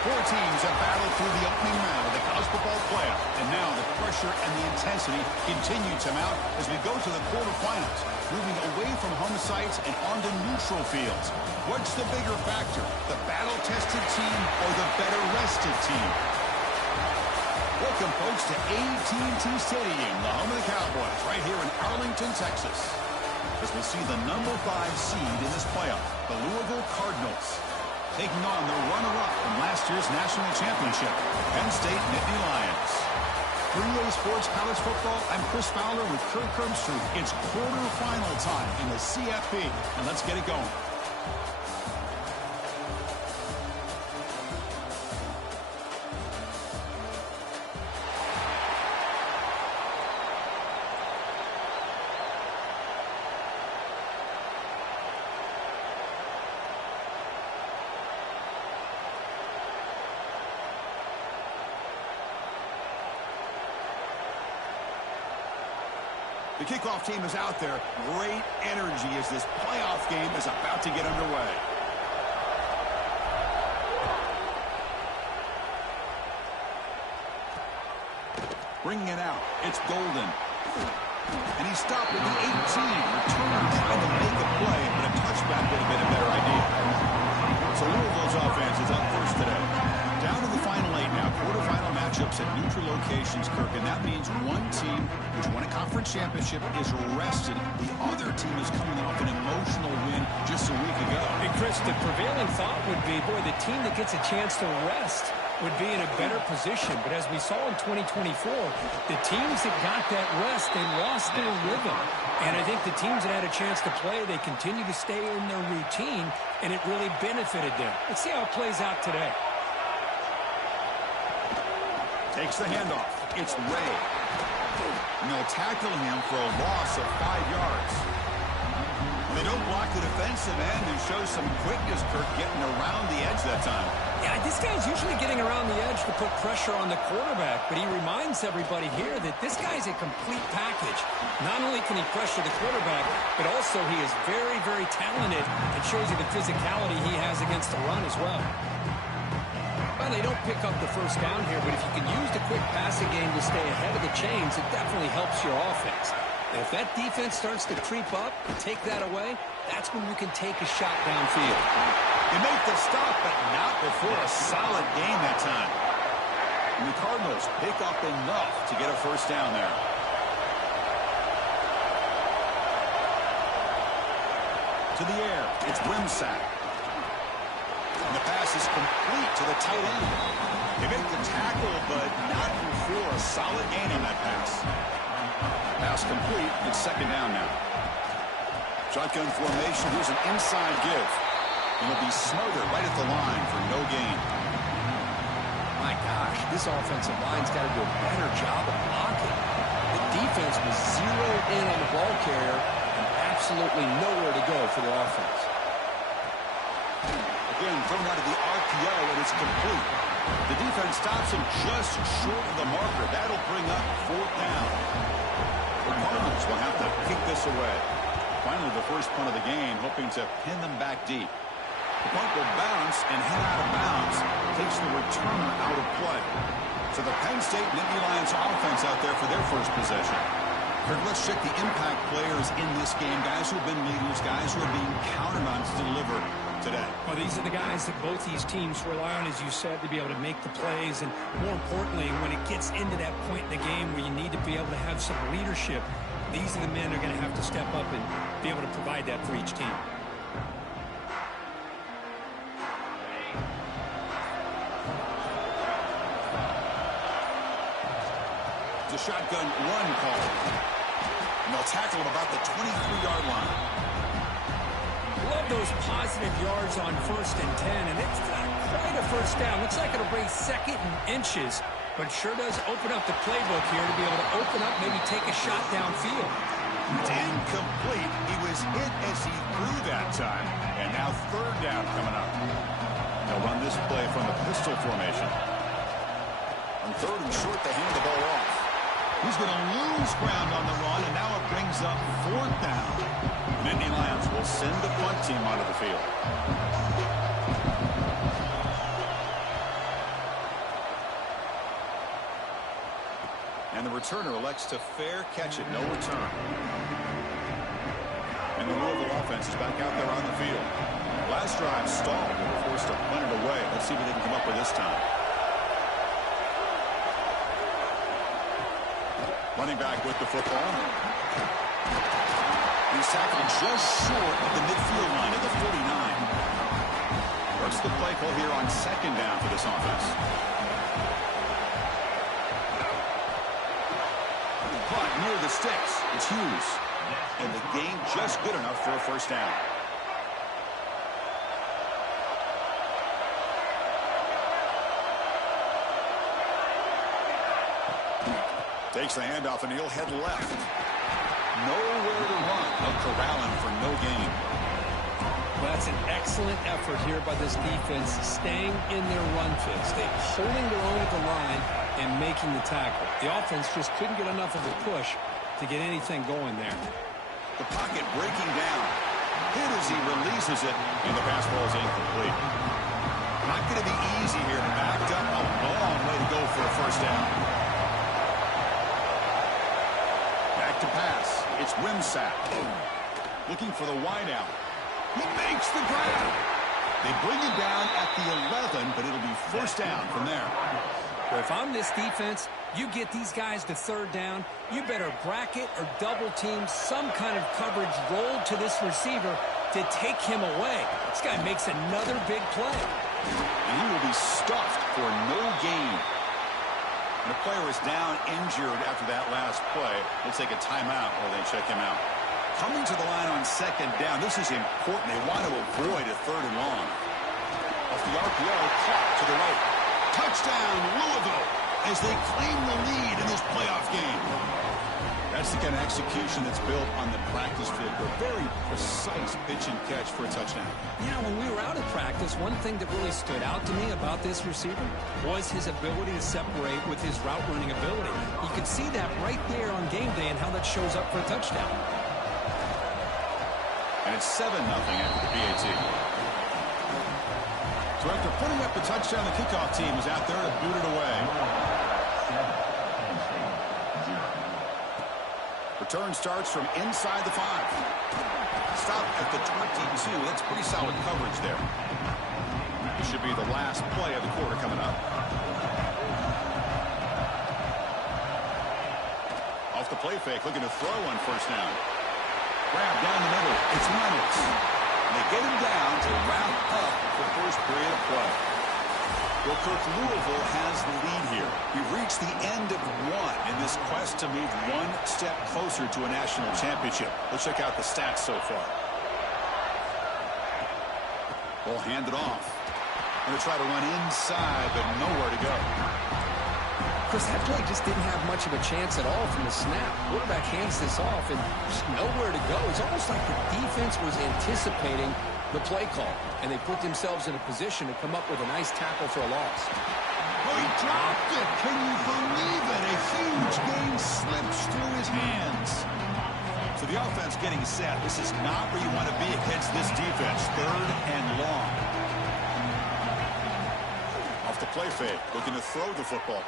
Four teams have battled through the opening round of the college football playoff, and now the pressure and the intensity continue to mount as we go to the quarterfinals, moving away from home sites and onto neutral fields. What's the bigger factor, the battle-tested team or the better-rested team? Welcome, folks, to AT&T Stadium, the home of the Cowboys, right here in Arlington, Texas, as we see the number 5 seed in this playoff, the Louisville Cardinals, taking on the runner-up from last year's national championship, Penn State Nittany Lions. 3A Sports College Football, I'm Chris Fowler with Kirk Herbstreit. It's quarterfinal time in the CFP, and let's get it going. The kickoff team is out there. Great energy as this playoff game is about to get underway. Bringing it out. It's Golden. And he stopped at the 18. Returner trying to make a play, but a touchback would have been a better idea. So Louisville's offense is up first today. Down to the final 8 now. Quarterfinal matchups at neutral locations, Kirk, and that means one team which won a conference championship is rested. The other team is coming off an emotional win just a week ago. Hey, Chris, the prevailing thought would be, boy, the team that gets a chance to rest would be in a better position. But as we saw in 2024, the teams that got that rest, they lost their rhythm. And I think the teams that had a chance to play, they continue to stay in their routine, and it really benefited them. Let's see how it plays out today. Takes the handoff. It's Ray. And they'll tackle him for a loss of 5 yards. They don't block the defensive end and show some quickness, Kirk, getting around the edge that time. Yeah, this guy's usually getting around the edge to put pressure on the quarterback, but he reminds everybody here that this guy's a complete package. Not only can he pressure the quarterback, but also he is very, very talented and shows you the physicality he has against the run as well. Well, they don't pick up the first down here, but if you can use the quick passing game to stay ahead of the chains, it definitely helps your offense. And if that defense starts to creep up and take that away, that's when you can take a shot downfield. They make the stop, but not before a solid gain that time. And the Cardinals pick up enough to get a first down there. To the air, it's Brimsack. And the pass is complete to the tight end. They make the tackle, but not before a solid gain on that pass. Pass complete. It's second down now. Shotgun formation. Here's an inside give. It'll be Smother right at the line for no gain. My gosh, this offensive line's got to do a better job of blocking. The defense was zeroed in on the ball carrier and absolutely nowhere to go for the offense. Again, thrown out of the RPO, and it's complete. The defense stops him just short of the marker. That'll bring up fourth down. The Cardinals will have to kick this away. Finally, the first punt of the game, hoping to pin them back deep. The punt will bounce and head out of bounds. Takes the returner out of play. So the Penn State Nittany Lions offense out there for their first possession. Kirk, let's check the impact players in this game. Guys who have been leaders, guys who are being counted on to deliver today. Well, these are the guys that both these teams rely on, as you said, to be able to make the plays. And more importantly, when it gets into that point in the game where you need to be able to have some leadership, these are the men that are going to have to step up and be able to provide that for each team. The shotgun run call. And they'll tackle him about the 23-yard line. Love those positive yards on 1st and 10, and it's not quite a first down. Looks like it'll bring second and inches, but sure does open up the playbook here to be able to open up, maybe take a shot downfield. It's incomplete. He was hit as he threw that time, and now third down coming up. They'll run this play from the pistol formation. On third and short, they hand the ball off. He's going to lose ground on the run, and now it brings up fourth down. Nittany Lions will send the punt team onto the field. And the returner elects to fair catch it, no return. And the Louisville offense is back out there on the field. Last drive stalled. They were forced to punt it away. Let's see what they can come up with this time. Running back with the football. He's tackled just short of the midfield line at the 49. Works the play call here on second down for this offense. Caught near the sticks. It's Hughes. And the gain just good enough for a first down. Takes the handoff and he'll head left. Nowhere to run. They'll corral him for no gain. Well, that's an excellent effort here by this defense, staying in their run fix. They're holding their own at the line and making the tackle. The offense just couldn't get enough of a push to get anything going there. The pocket breaking down. Hit as he releases it, and the pass ball is incomplete. Not going to be easy here. Backed up a long way to go for a first down. To pass. It's Wimsatt. Looking for the wideout. He makes the grab. They bring him down at the 11, but it'll be first down from there. Well, if I'm this defense, you get these guys to third down, you better bracket or double team some kind of coverage rolled to this receiver to take him away. This guy makes another big play. And he will be stuffed for no gain. The player is down injured after that last play. We'll take a timeout while they check him out. Coming to the line on second down. This is important. They want to avoid a third and long. Off the RPO, caught to the right. Touchdown, Louisville, as they claim the lead in this playoff game. That's the kind of execution that's built on the practice field. A very precise pitch and catch for a touchdown. Yeah, when we were out at practice, one thing that really stood out to me about this receiver was his ability to separate with his route running ability. You could see that right there on game day and how that shows up for a touchdown. And it's 7-0 after the PAT. So after putting up the touchdown, the kickoff team is out there to boot it away. Return starts from inside the 5. Stop at the 22. That's pretty solid coverage there. This should be the last play of the quarter coming up. Off the play fake, looking to throw on first down. Grab down the middle. It's Reynolds. And they get him down to wrap up the first period of play. Well, Kirk, Louisville has the lead here. We've reached the end of one in this quest to move one step closer to a national championship. Let's check out the stats so far. Ball handed off. Going to try to run inside, but nowhere to go. Chris, that play just didn't have much of a chance at all from the snap. Quarterback hands this off and just nowhere to go. It's almost like the defense was anticipating the play call, and they put themselves in a position to come up with a nice tackle for a loss. Oh, he dropped it. Can you believe it? A huge gain slips through his hands. So the offense getting set. This is not where you want to be against this defense. Third and long. Off the play fake, looking to throw the football.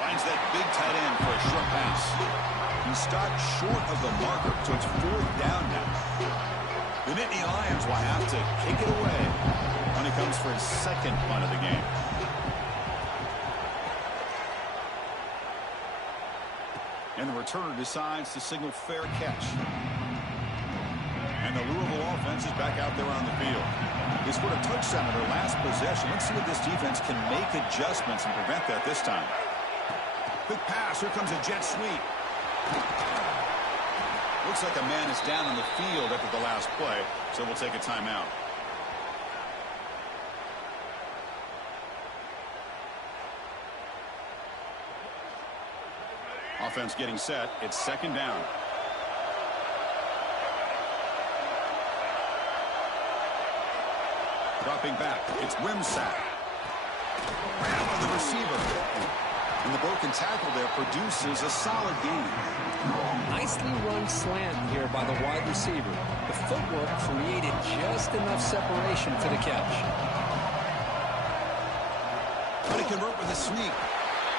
Finds that big tight end for a short pass. He stopped short of the marker, so it's fourth down now. The Nittany Lions will have to kick it away when it comes for his second punt of the game. And the returner decides to signal fair catch. And the Louisville offense is back out there on the field. They scored a touchdown in their last possession. Let's see if this defense can make adjustments and prevent that this time. Quick pass. Here comes a jet sweep. Looks like a man is down on the field after the last play, so we'll take a timeout. Offense getting set. It's second down. Dropping back. It's Wimsatt. Grab on the receiver. And the broken tackle there produces a solid gain. Nicely run slant here by the wide receiver. The footwork created just enough separation for the catch. Trying to convert with a sneak.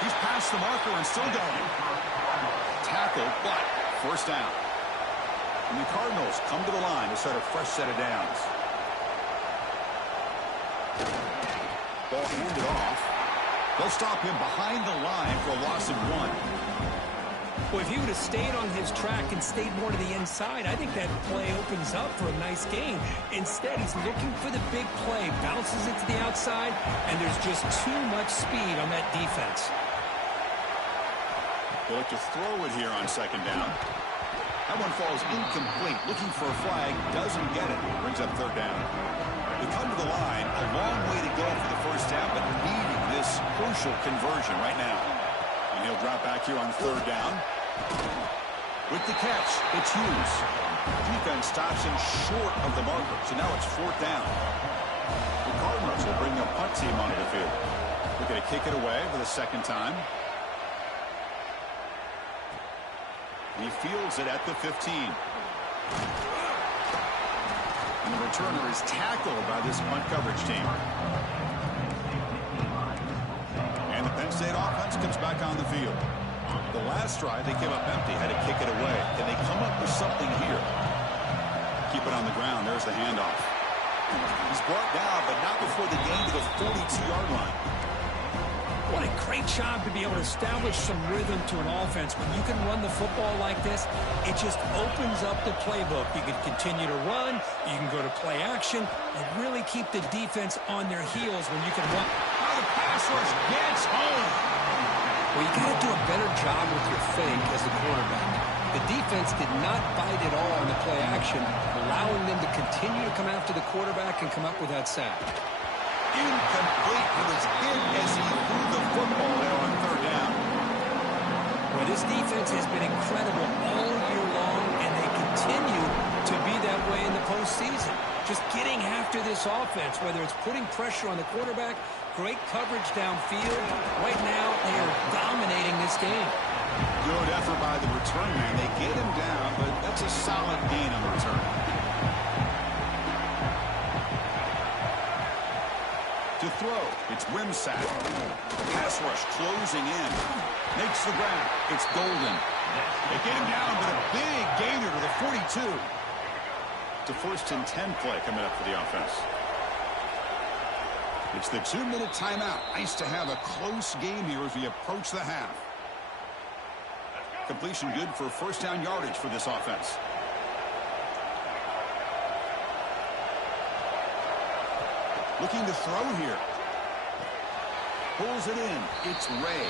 He's past the marker and still going. Tackle, but first down. And the Cardinals come to the line to start a fresh set of downs. Ball handed off. They'll stop him behind the line for a loss of 1. Well, if he would have stayed on his track and stayed more to the inside, I think that play opens up for a nice gain. Instead, he's looking for the big play, bounces it to the outside, and there's just too much speed on that defense. They'll look to throw it here on second down. That one falls incomplete. Looking for a flag, doesn't get it. Brings up third down. They come to the line, a long way to go for the first down, but needing this crucial conversion right now. And he'll drop back here on third down. With the catch, it's Hughes. Defense stops him short of the marker, so now it's fourth down. The Cardinals will bring their punt team onto the field. They're going to kick it away for the second time. He fields it at the 15. And the returner is tackled by this punt coverage team. And the Penn State offense comes back on the field. The last drive, they came up empty, had to kick it away. Can they come up with something here? Keep it on the ground. There's the handoff. He's brought down, but not before the gain to the 42-yard line. What a great job to be able to establish some rhythm to an offense. When you can run the football like this, it just opens up the playbook. You can continue to run. You can go to play action. You really keep the defense on their heels when you can run. Now the pass rush gets home. Well, you got to do a better job with your fake as a quarterback. The defense did not bite at all on the play action, allowing them to continue to come after the quarterback and come up with that sack. Incomplete. It was hit as he threw the football there on third down. Well, this defense has been incredible all year long, and they continue to be that way in the postseason. Just getting after this offense, whether it's putting pressure on the quarterback, great coverage downfield. Right now, they are dominating this game. Good effort by the return man. They get him down, but that's a solid gain on the return. To throw, it's Wimsatt. Pass rush closing in. Makes the grab. It's Golden. They get him down, but a big gainer to the 42. It's a first and 10 play coming up for the offense. It's the 2-minute timeout. Nice to have a close game here as we approach the half. Completion good for first down yardage for this offense. Looking to throw here. Pulls it in. It's Ray.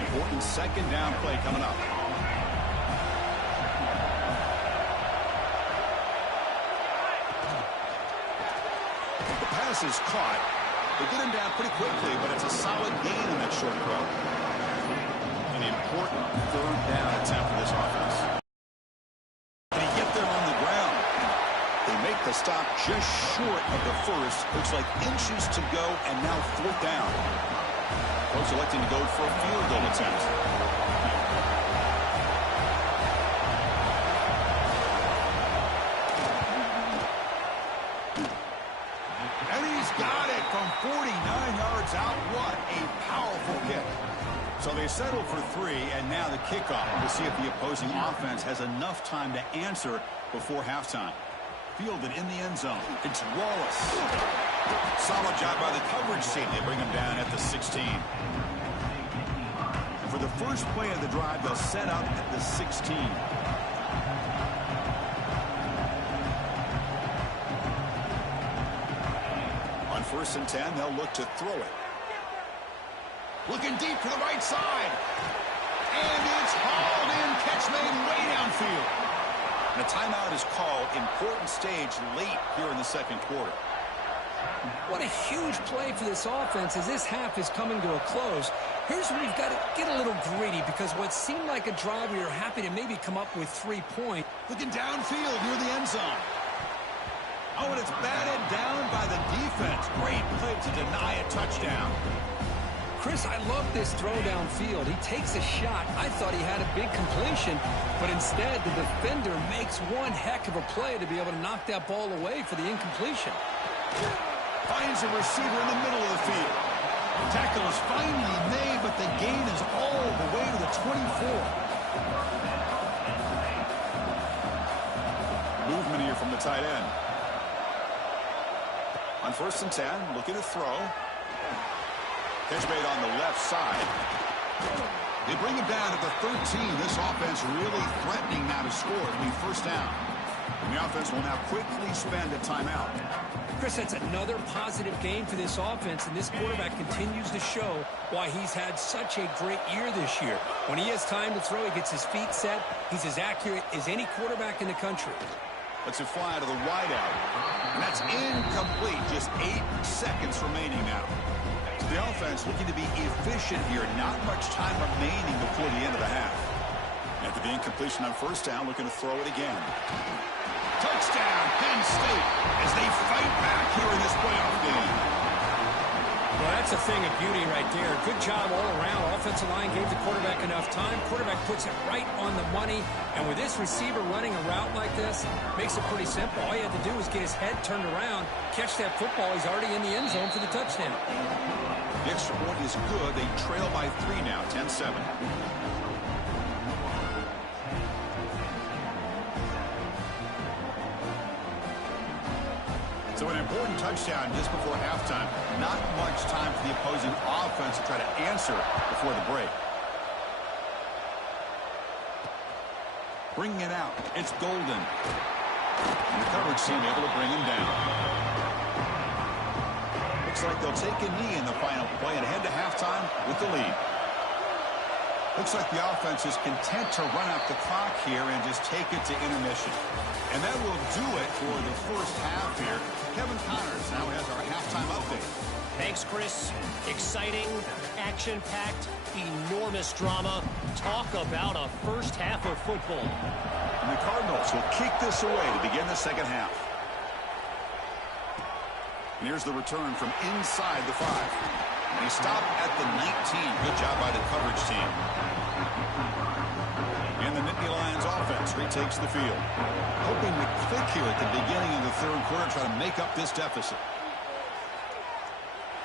Important second down play coming up. The pass is caught. They get him down pretty quickly, but it's a solid gain on that short throw. An important third down attempt for this offense. They get there on the ground. They make the stop just short of the first. Looks like inches to go, and now fourth down. Folks electing to go for a field goal attempt. And he's got it from 49 yards out. What a powerful kick. So they settle for 3, and now the kickoff to see if the opposing offense has enough time to answer before halftime. Fielded in the end zone. It's Wallace. Solid job by the coverage team. They bring him down at the 16. And for the first play of the drive, they'll set up at the 16. On first and 10, they'll look to throw it. Looking deep to the right side. And it's hauled in. Catch made way downfield. And a timeout is called. Important stage late here in the second quarter. What a huge play for this offense as this half is coming to a close. Here's where you've got to get a little greedy, because what seemed like a drive where you're happy to maybe come up with 3 points. Looking downfield near the end zone. Oh, and it's batted down by the defense. Great play to deny a touchdown. Chris, I love this throw downfield. He takes a shot. I thought he had a big completion, but instead the defender makes one heck of a play to be able to knock that ball away for the incompletion. Finds a receiver in the middle of the field. Tackle is finally made, but the gain is all the way to the 24. Movement here from the tight end. On 1st and 10, looking to throw. Catch made on the left side. They bring him down at the 13. This offense really threatening now to score. It'll be 1st down. And the offense will now quickly spend a timeout. Chris, that's another positive game for this offense, and this quarterback continues to show why he's had such a great year this year. When he has time to throw, he gets his feet set. He's as accurate as any quarterback in the country. Let's it fly to the wideout. And that's incomplete. Just 8 seconds remaining now. So the offense looking to be efficient here. Not much time remaining before the end of the half. After the incompletion on 1st down, looking to throw it again. Touchdown, Penn State, as they fight back here in this playoff game. Well, that's a thing of beauty right there. Good job all around. Offensive line gave the quarterback enough time. Quarterback puts it right on the money. And with this receiver running a route like this, makes it pretty simple. All you had to do was get his head turned around, catch that football. He's already in the end zone for the touchdown. The extra point is good. They trail by 3 now, 10-7. So an important touchdown just before halftime. Not much time for the opposing offense to try to answer before the break. Bringing it out. It's Golden. And the coverage team able to bring him down. Looks like they'll take a knee in the final play and head to halftime with the lead. Looks like the offense is content to run out the clock here and just take it to intermission. And that will do it for the 1st half here. Kevin Connors now has our halftime update. Thanks, Chris. Exciting, action-packed, enormous drama. Talk about a 1st half of football. And the Cardinals will kick this away to begin the 2nd half. And here's the return from inside the 5. They stop at the 19. Good job by the coverage team. And the Nittany Lions offense retakes the field. Hoping to click here at the beginning of the 3rd quarter, try to make up this deficit.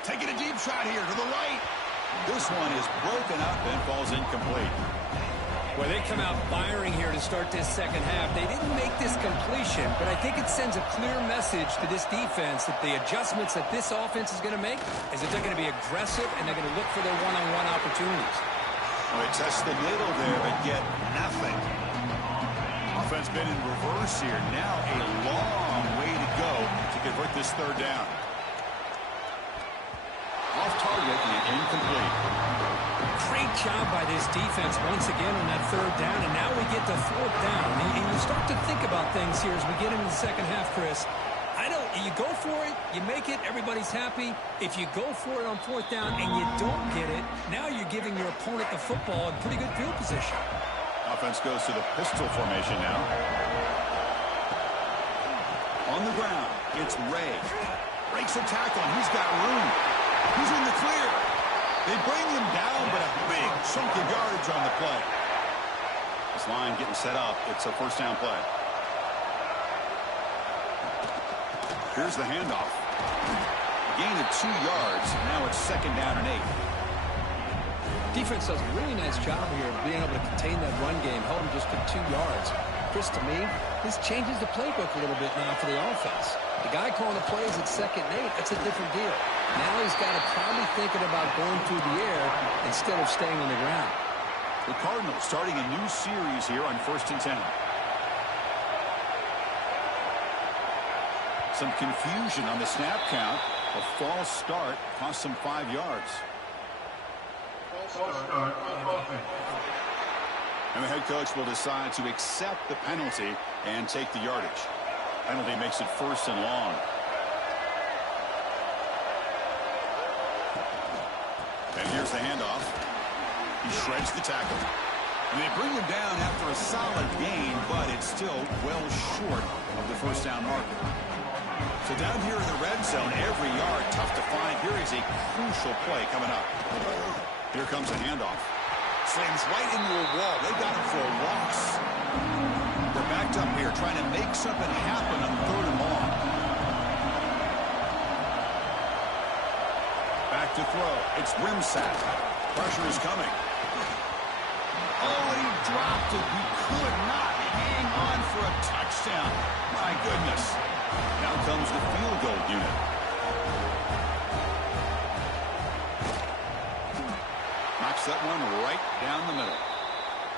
Taking a deep shot here to the right. This one is broken up and falls incomplete. Well, they come out firing here to start this 2nd half. They didn't make this completion, but I think it sends a clear message to this defense that the adjustments that this offense is going to make is that they're going to be aggressive and they're going to look for their one-on-one opportunities. Well, they test the middle there, but get nothing. Offense been in reverse here. Now a long way to go to convert this 3rd down. Off target and incomplete. Great job by this defense once again on that 3rd down, and now we get to 4th down. And you start to think about things here as we get into the 2nd half, Chris. You go for it, you make it, everybody's happy. If you go for it on 4th down and you don't get it, now you're giving your opponent the football in pretty good field position. Offense goes to the pistol formation now. On the ground, it's Ray. Breaks a tackle, and he's got room. He's in the clear. They bring him down, but a big chunk of yardage on the play. This line getting set up. It's a 1st down play. Here's the handoff. Gain of 2 yards. Now it's 2nd down and 8. Defense does a really nice job here of being able to contain that run game, held him just to 2 yards. Chris, to me, this changes the playbook a little bit now for the offense. The guy calling the plays at 2nd and 8, that's a different deal. Now he's got to probably thinking about going through the air instead of staying on the ground. The Cardinals starting a new series here on 1st and 10. Some confusion on the snap count. A false start cost them 5 yards. And the head coach will decide to accept the penalty and take the yardage. Penalty makes it 1st and long. And here's the handoff. He shreds the tackle. And they bring him down after a solid gain, but it's still well short of the 1st down marker. So down here in the red zone, every yard tough to find. Here is a crucial play coming up. Here comes a handoff. Slams right into a wall. They got him for a loss. They're backed up here trying to make something happen on 3rd and long. Back back to throw. It's rim sack. Pressure is coming. Oh, and he dropped it. He could not hang on for a touchdown. My goodness. Now comes the field goal unit. Knocks that one right down the middle.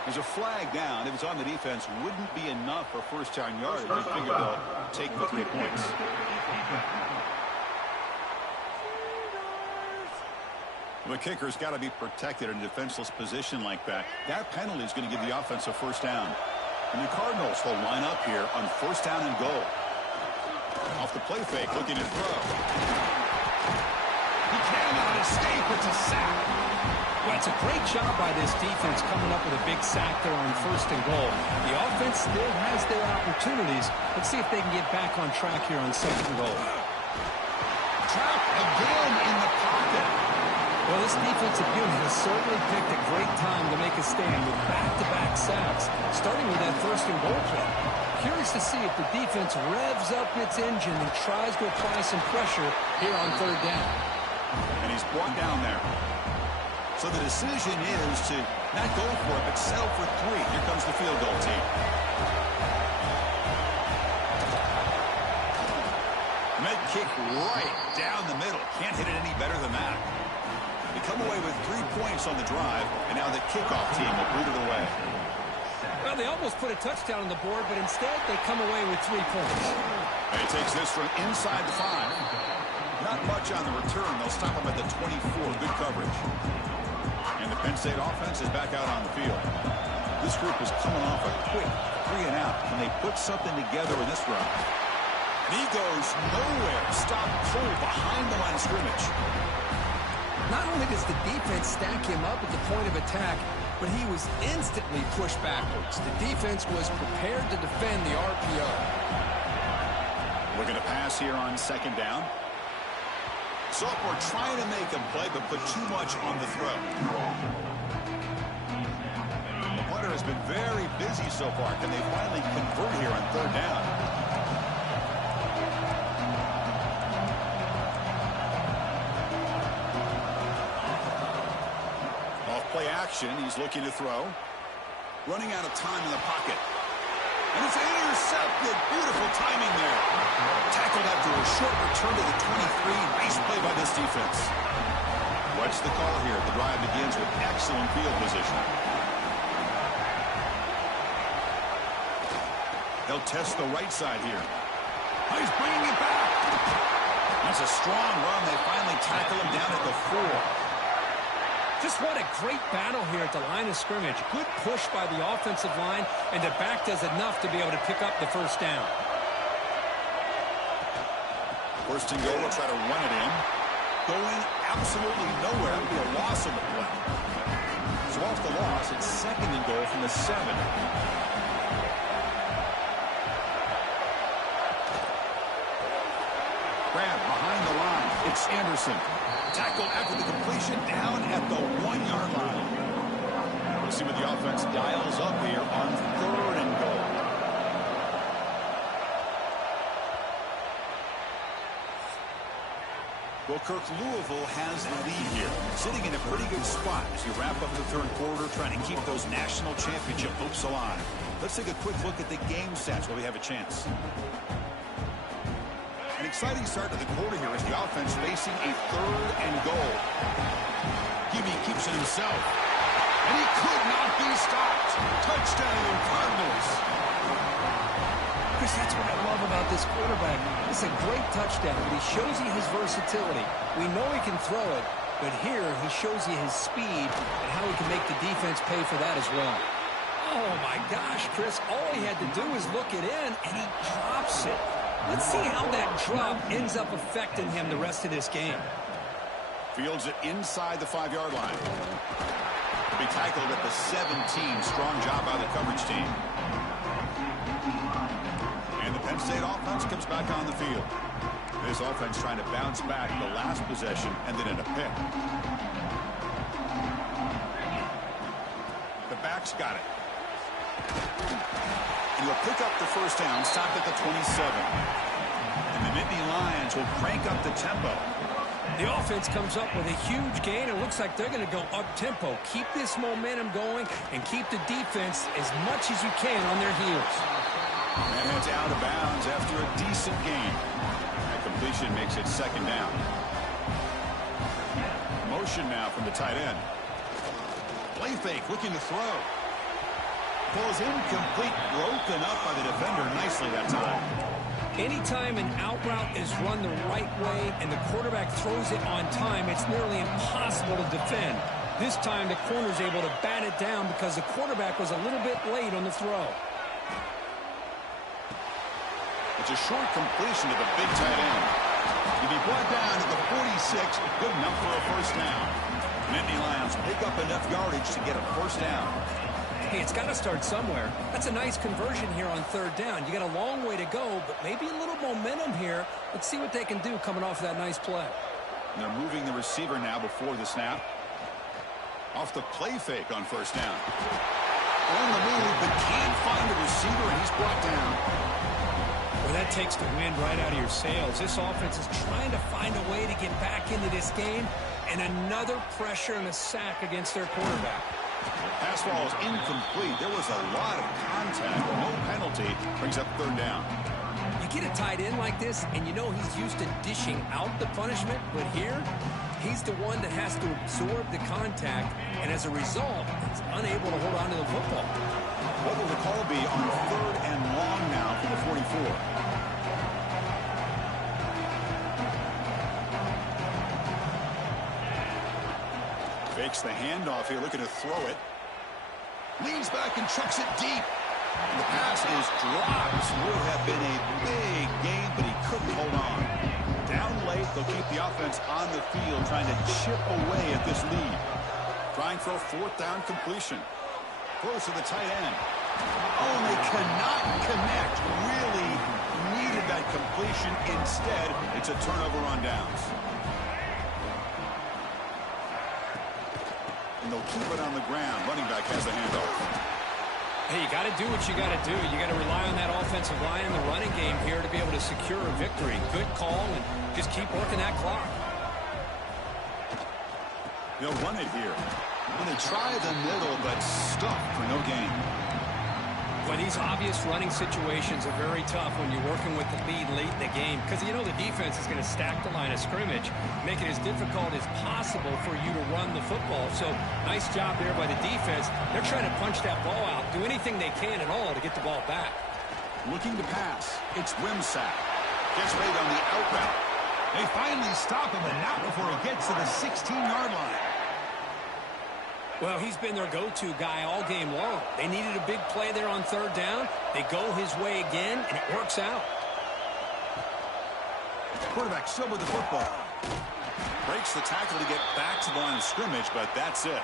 There's a flag down. If it's on the defense, wouldn't be enough for first-down yardage. I figure they'll take the 3 points. The kicker's got to be protected in a defenseless position like that. That penalty is going to give the offense a first down. And the Cardinals will line up here on first down and goal. Off the play fake, looking to throw. He cannot escape. It's a sack. Well, it's a great job by this defense coming up with a big sack there on first and goal. The offense still has their opportunities. Let's see if they can get back on track here on second and goal. Trapped again in the pocket. Well, this defensive unit has certainly picked a great time to make a stand with back-to-back sacks, starting with that first and goal play. Curious to see if the defense revs up its engine and tries to apply some pressure here on third down. And he's brought down there. So the decision is to not go for it, but settle for 3. Here comes the field goal team. Med kick right down the middle. Can't hit it any better than that. They come away with 3 points on the drive, and now the kickoff team will boot it away. Well, they almost put a touchdown on the board, but instead they come away with 3 points. And he takes this from inside the 5. Not much on the return. They'll stop him at the 24. Good coverage. And the Penn State offense is back out on the field. This group is coming off a quick 3 and out. Can they put something together in this run? And he goes nowhere. Stop cold behind the line of scrimmage. Not only does the defense stack him up at the point of attack, but he was instantly pushed backwards. The defense was prepared to defend the RPO. Looking to pass here on second down. So we're trying to make him play, but put too much on the throw. The punter has been very busy so far. Can they finally convert here on third down? Off play action, he's looking to throw. Running out of time in the pocket. And it's intercepted. Beautiful timing there. Tackled after a short return to the 23. Nice play by this defense. What's the call here? The drive begins with excellent field position. They'll test the right side here. Oh, he's bringing it back. That's a strong run. They finally tackle him down at the 4. Just what a great battle here at the line of scrimmage. Good push by the offensive line, and the back does enough to be able to pick up the first down. First and goal, we'll try to run it in. Going absolutely nowhere. That would be a loss of the play. So off the loss, it's second and goal from the 7. Grab behind the line. It's Anderson. Tackled after the completion down at the 1-yard line. We'll see what the offense dials up here on third and goal. Well, Kirk, Louisville has the lead here, sitting in a pretty good spot as you wrap up the third quarter, trying to keep those national championship hopes alive. Let's take a quick look at the game stats while we have a chance. An exciting start to the quarter here as the offense facing a third and goal. Gibby keeps it himself. And he could not be stopped. Touchdown, Cardinals. Chris, that's what I love about this quarterback. It's a great touchdown, but he shows you his versatility. We know he can throw it, but here he shows you his speed and how he can make the defense pay for that as well. Oh, my gosh, Chris. All he had to do was look it in, and he drops it. Let's see how that drop ends up affecting him the rest of this game. Fields it inside the 5-yard line. He'll be tackled at the 17. Strong job by the coverage team. And the Penn State offense comes back on the field. This offense trying to bounce back the last possession and then in a pick. The back's got it. And he'll pick up the first down, stopped at the 27. And the Nittany Lions will crank up the tempo. The offense comes up with a huge gain. It looks like they're going to go up-tempo. Keep this momentum going and keep the defense as much as you can on their heels. And it's out of bounds after a decent gain. That completion makes it second down. Motion now from the tight end. Play fake, looking to throw. Ball's incomplete, broken up by the defender nicely that time. Anytime an out route is run the right way and the quarterback throws it on time, it's nearly impossible to defend. This time the corner's able to bat it down because the quarterback was a little bit late on the throw. It's a short completion to the big tight end. He'll be brought down to the 46, good enough for a first down. Nittany Lions pick up enough yardage to get a first down. Hey, it's got to start somewhere. That's a nice conversion here on third down. You got a long way to go, but maybe a little momentum here. Let's see what they can do coming off that nice play. And they're moving the receiver now before the snap. Off the play fake on first down. On the move, but can't find the receiver, and he's brought down. Well, that takes the wind right out of your sails. This offense is trying to find a way to get back into this game, and another pressure and a sack against their quarterback. Pass ball is incomplete. There was a lot of contact. No penalty. Brings up third down. You get a tight end like this, and you know he's used to dishing out the punishment, but here, he's the one that has to absorb the contact, and as a result, is unable to hold on to the football. What will the call be on third and long now for the 44? Fakes the handoff here, looking to throw it. Leans back and chucks it deep. And the pass is dropped. Would have been a big gain, but he couldn't hold on. Down late, they'll keep the offense on the field, trying to chip away at this lead. Trying for a fourth down completion. Throws to the tight end. Oh, and they cannot connect. Really needed that completion. Instead, it's a turnover on downs. And they'll keep it on the ground. Running back has the handoff. Hey, you got to do what you got to do. You got to rely on that offensive line in the running game here to be able to secure a victory. Good call, and just keep working that clock. They'll run it here. And they try the middle, but stuck for no gain. Well, these obvious running situations are very tough when you're working with the lead late in the game because you know the defense is going to stack the line of scrimmage, make it as difficult as possible for you to run the football. So nice job there by the defense. They're trying to punch that ball out, do anything they can at all to get the ball back. Looking to pass. It's Wimsack. Gets made on the out route. They finally stop him, but not before he gets to the 16-yard line. Well, he's been their go-to guy all game long. They needed a big play there on third down. They go his way again, and it works out. Quarterback still with the football. Breaks the tackle to get back to the line of scrimmage, but that's it.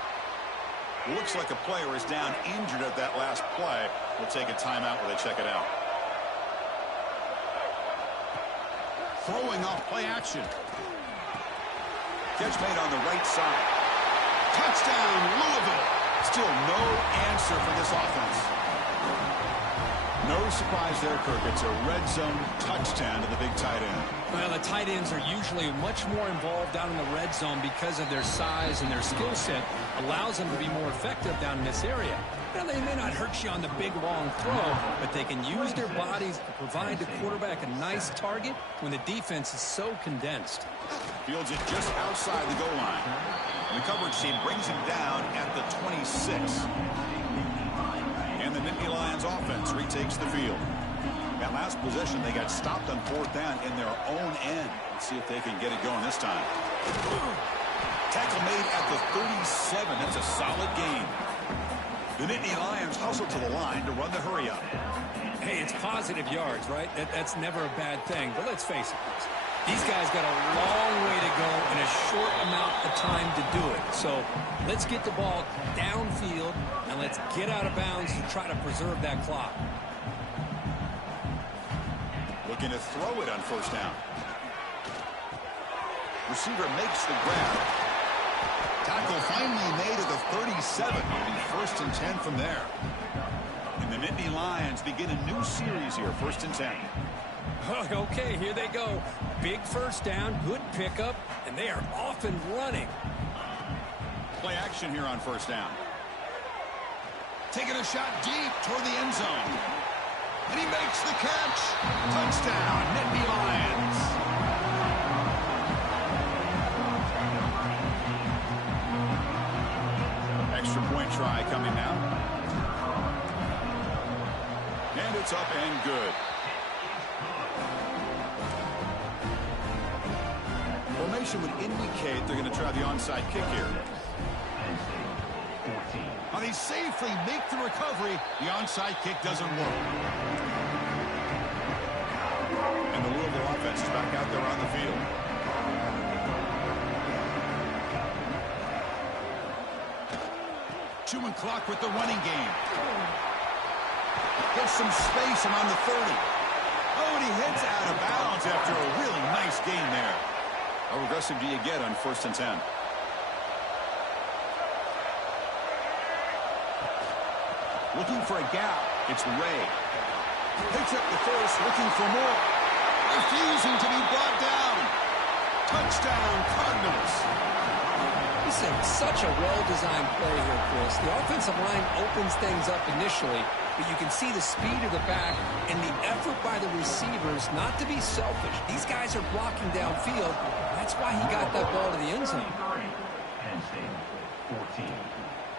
Looks like a player is down injured at that last play. We'll take a timeout while they check it out. Throwing off play action. Catch made on the right side. Touchdown, Louisville. Still no answer for this offense. No surprise there, Kirk. It's a red zone touchdown to the big tight end. Well, the tight ends are usually much more involved down in the red zone because of their size and their skill set allows them to be more effective down in this area. Now, they may not hurt you on the big, long throw, but they can use their bodies to provide the quarterback a nice target when the defense is so condensed. Fields it just outside the goal line. The coverage team brings him down at the 26. And the Nittany Lions offense retakes the field. That last possession, they got stopped on fourth down in their own end. Let's see if they can get it going this time. Tackle made at the 37. That's a solid gain. The Nittany Lions hustle to the line to run the hurry up. Hey, it's positive yards, right? That's never a bad thing. But let's face it, these guys got a long way to go in a short amount of time to do it. So let's get the ball downfield and let's get out of bounds to try to preserve that clock. Looking to throw it on first down. Receiver makes the grab. Tackle finally made at the 37. It'll be first and 10 from there. And the Nittany Lions begin a new series here, first and 10. Okay, here they go. Big first down, good pickup, and They are off and running. Play action here on first down. Taking a shot deep toward the end zone. And he makes the catch. Touchdown, Nittany Lions. Extra point try coming now. And it's up and good. Formation would indicate they're going to try the onside kick here. Now they safely make the recovery. The onside kick doesn't work. And the Louisville offense is back out there on the field. Chewing clock with the running game. Gets some space and on the 30. Oh, and he heads out of bounds after a really nice gain there. How aggressive do you get on 1st and 10? Looking for a gap. It's Ray. Picks up the first, looking for more. Refusing to be brought down. Touchdown, Cardinals. This is such a well-designed play here, Chris. The offensive line opens things up initially, but you can see the speed of the back and the effort by the receivers not to be selfish. These guys are blocking downfield. That's why he got that ball to the end zone.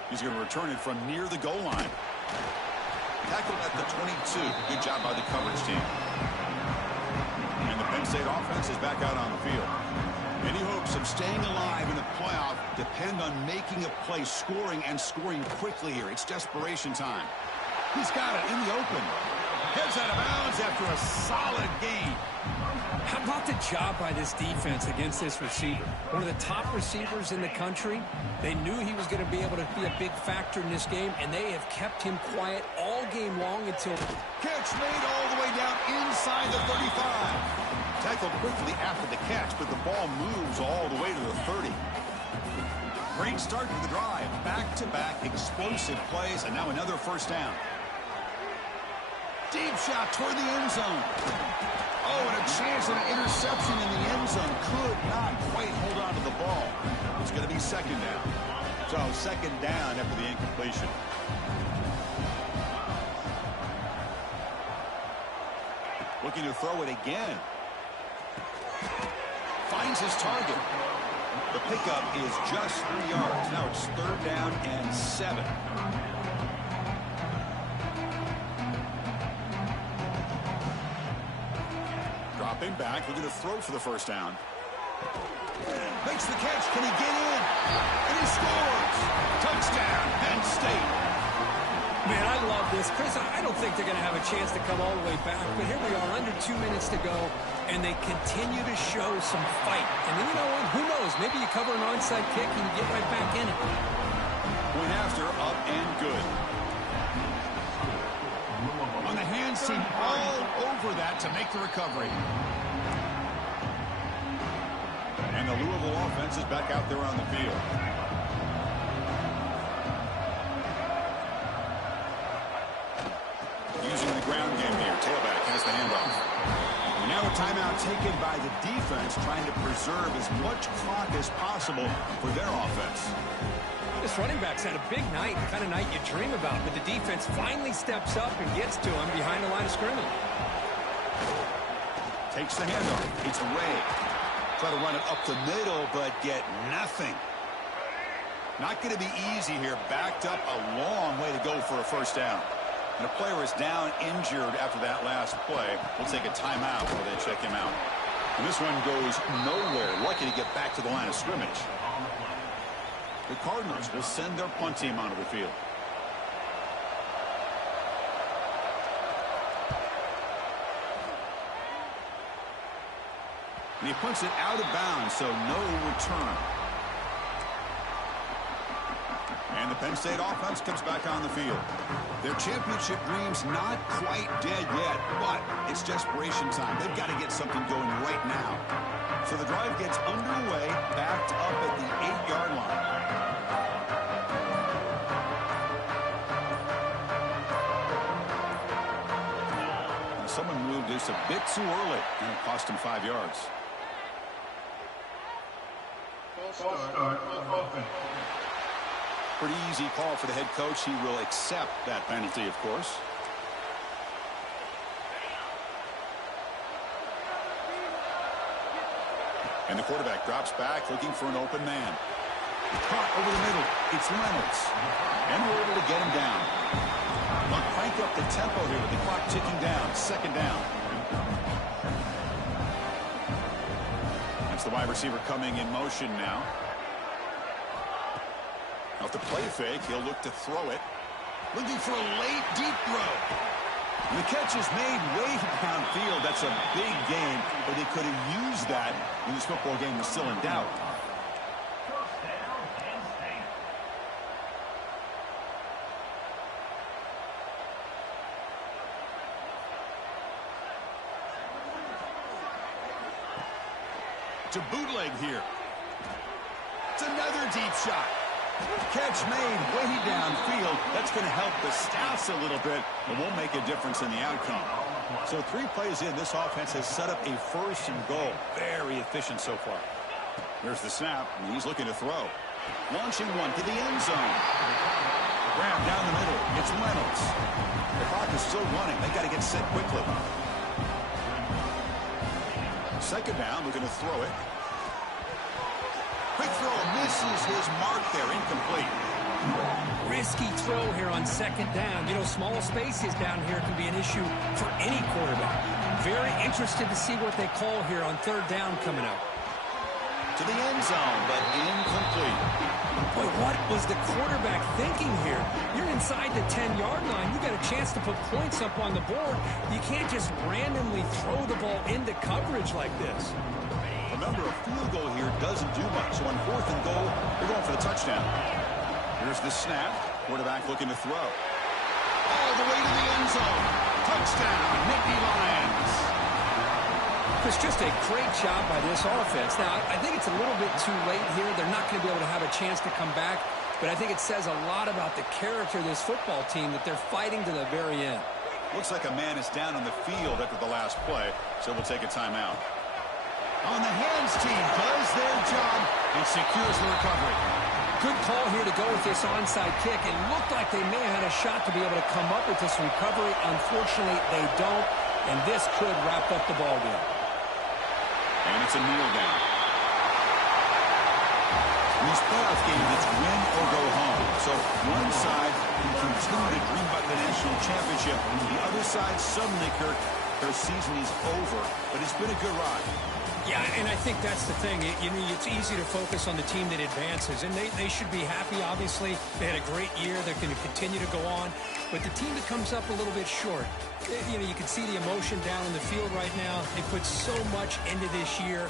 He's going to return it from near the goal line. Tackled at the 22. Good job by the coverage team. And the Penn State offense is back out on the field. Any hopes of staying alive in the playoff depend on making a play, scoring, and scoring quickly here. It's desperation time. He's got it in the open. Heads out of bounds after a solid gain. How about the job by this defense against this receiver? One of the top receivers in the country. They knew he was going to be able to be a big factor in this game, and they have kept him quiet all game long until... Catch made all the way down inside the 35. Tackled quickly after the catch, but the ball moves all the way to the 30. Great start to the drive. Back-to-back explosive plays, and now another first down. Deep shot toward the end zone. Oh, and a chance at an interception in the end zone. Could not quite hold on to the ball. It's going to be second down. So second down after the incompletion. Looking to throw it again. Finds his target. The pickup is just 3 yards. Now it's 3rd down and 7. Dropping back, looking to throw for the first down. Makes the catch. Can he get in? And he scores. Touchdown, Penn State. Man, I love this. Chris, I don't think they're going to have a chance to come all the way back, but here we are, under 2 minutes to go, and they continue to show some fight. And then, you know what? Who knows? Maybe you cover an onside kick and you get right back in it. Point after, up and good. On the hands team, all over that to make the recovery. And the Louisville offense is back out there on the field. Using the ground game here. Tailback has the handoff. Now a timeout taken by the defense, trying to preserve as much clock as possible for their offense. This running back's had a big night, the kind of night you dream about, but the defense finally steps up and gets to him behind the line of scrimmage. Takes the handoff. It's Ray. Try to run it up the middle, but get nothing. Not going to be easy here. Backed up a long way to go for a first down. And a player is down injured after that last play. We'll take a timeout while they check him out. And this one goes nowhere. Lucky to get back to the line of scrimmage. The Cardinals will send their punt team onto the field. And he punts it out of bounds, so no return. And the Penn State offense comes back on the field. Their championship dreams not quite dead yet, but it's desperation time. They've got to get something going right now. So the drive gets underway, backed up at the 8-yard line. And someone moved this a bit too early, and it cost him 5 yards. Pretty easy call for the head coach. He will accept that penalty, of course. And the quarterback drops back, looking for an open man. Caught over the middle. It's Reynolds. And we're able to get him down. They'll crank up the tempo here with the clock ticking down. Second down. That's the wide receiver coming in motion now. Off the play fake, he'll look to throw it. Looking for a late, deep throw. And the catch is made way downfield. That's a big game, but they could have used that when this football game was still in doubt. To bootleg here. It's another deep shot. Catch made way downfield. That's going to help the Stouts a little bit, but won't make a difference in the outcome. So 3 plays in, this offense has set up a first and goal. Very efficient so far. There's the snap, and he's looking to throw. Launching one to the end zone. Grab down the middle. It's Reynolds. The clock is still running. They got to get set quickly. Second down, looking to throw it. Quick throw, misses his mark there, incomplete. Risky throw here on second down. You know, small spaces down here can be an issue for any quarterback. Very interested to see what they call here on third down coming up. To the end zone, but incomplete. Boy, what was the quarterback thinking here? You're inside the 10-yard line. You got a chance to put points up on the board. You can't just randomly throw the ball into coverage like this. Remember, a field goal here doesn't do much. So on fourth and goal, they're going for the touchdown. Here's the snap. Quarterback looking to throw. All the way to the end zone. Touchdown, Nittany Lions. It's just a great job by this offense. Now, I think it's a little bit too late here. They're not going to be able to have a chance to come back. But I think it says a lot about the character of this football team that they're fighting to the very end. Looks like a man is down on the field after the last play, so we'll take a timeout. On the hands team does their job and secures the recovery. Good call here to go with this onside kick. It looked like they may have had a shot to be able to come up with this recovery. Unfortunately, they don't, and this could wrap up the ball game. And it's a kneel down. In these playoff games, it's win or go home. So one side can continue to dream about the national championship. The other side, suddenly, Kirk, their season is over. But it's been a good ride. Yeah, and I think that's the thing. You know, it's easy to focus on the team that advances, and they should be happy, obviously. They had a great year. They're going to continue to go on. But the team that comes up a little bit short, you know, you can see the emotion down in the field right now. They put so much into this year.